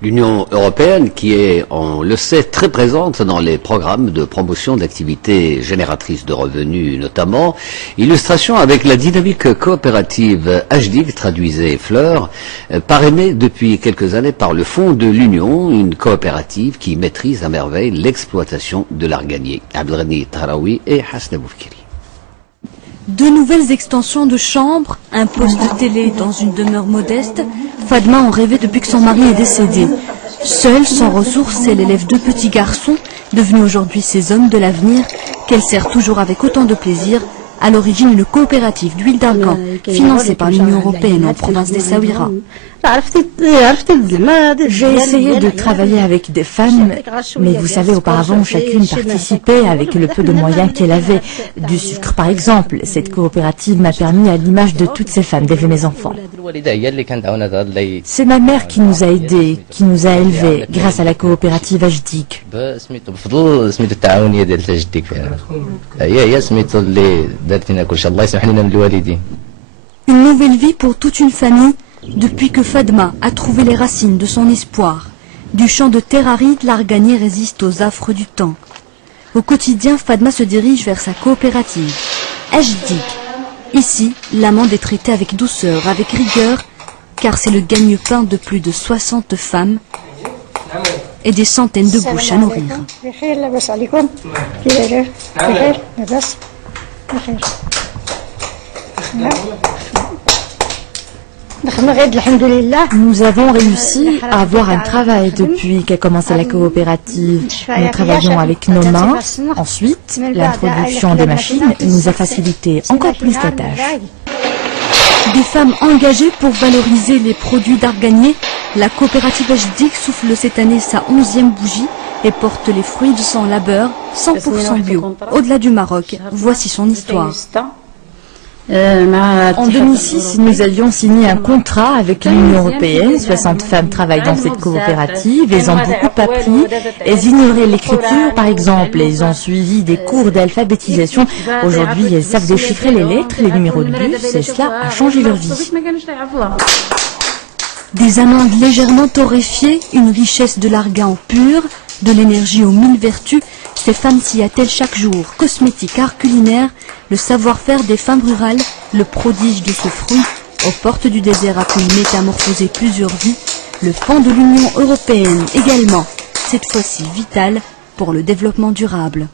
L'Union européenne, qui est, on le sait, très présente dans les programmes de promotion d'activités génératrices de revenus notamment. Illustration avec la dynamique coopérative HDIG, traduisez Fleur, parrainée depuis quelques années par le Fonds de l'Union, une coopérative qui maîtrise à merveille l'exploitation de l'arganier. Abdelghani Tahraoui et Hasna Boufkiri. Deux nouvelles extensions de chambre, un poste de télé dans une demeure modeste. Fadma en rêvait depuis que son mari est décédé. Seule, sans ressources, elle élève deux petits garçons, devenus aujourd'hui ses hommes de l'avenir, qu'elle sert toujours avec autant de plaisir. À l'origine, une coopérative d'huile d'argan, financée par l'Union européenne en province d'Essaouira. J'ai essayé de travailler avec des femmes, mais vous savez, auparavant, chacune participait avec le peu de moyens qu'elle avait. Du sucre, par exemple. Cette coopérative m'a permis, à l'image de toutes ces femmes, d'élever mes enfants. C'est ma mère qui nous a aidés, qui nous a élevés, grâce à la coopérative HDIG. Une nouvelle vie pour toute une famille, depuis que Fadma a trouvé les racines de son espoir. Du champ de terre aride, l'arganier résiste aux affres du temps. Au quotidien, Fadma se dirige vers sa coopérative, HDIG. Ici, l'amande est traitée avec douceur, avec rigueur, car c'est le gagne-pain de plus de 60 femmes et des centaines de bouches à nourrir. Nous avons réussi à avoir un travail depuis qu'a commencé la coopérative. Nous travaillons avec nos mains. Ensuite, l'introduction des machines nous a facilité encore plus la tâche. Des femmes engagées pour valoriser les produits d'arganier, la coopérative HDIG souffle cette année sa 11e bougie et porte les fruits de son labeur 100% bio. Au-delà du Maroc, voici son histoire. En 2006, nous avions signé un contrat avec l'Union européenne. 60 femmes travaillent dans cette coopérative. Elles ont beaucoup appris. Elles ignoraient l'écriture, par exemple. Elles ont suivi des cours d'alphabétisation. Aujourd'hui, elles savent déchiffrer les lettres, les numéros de bus, et cela a changé leur vie. Des amandes légèrement torréfiées, une richesse de l'argan pur, de l'énergie aux 1000 vertus. Ces femmes s'y attellent chaque jour. Cosmétiques, art culinaire, le savoir-faire des femmes rurales, le prodige de ce fruit, aux portes du désert a pu métamorphoser plusieurs vies. Le Fonds de l'Union européenne également, cette fois-ci vital pour le développement durable.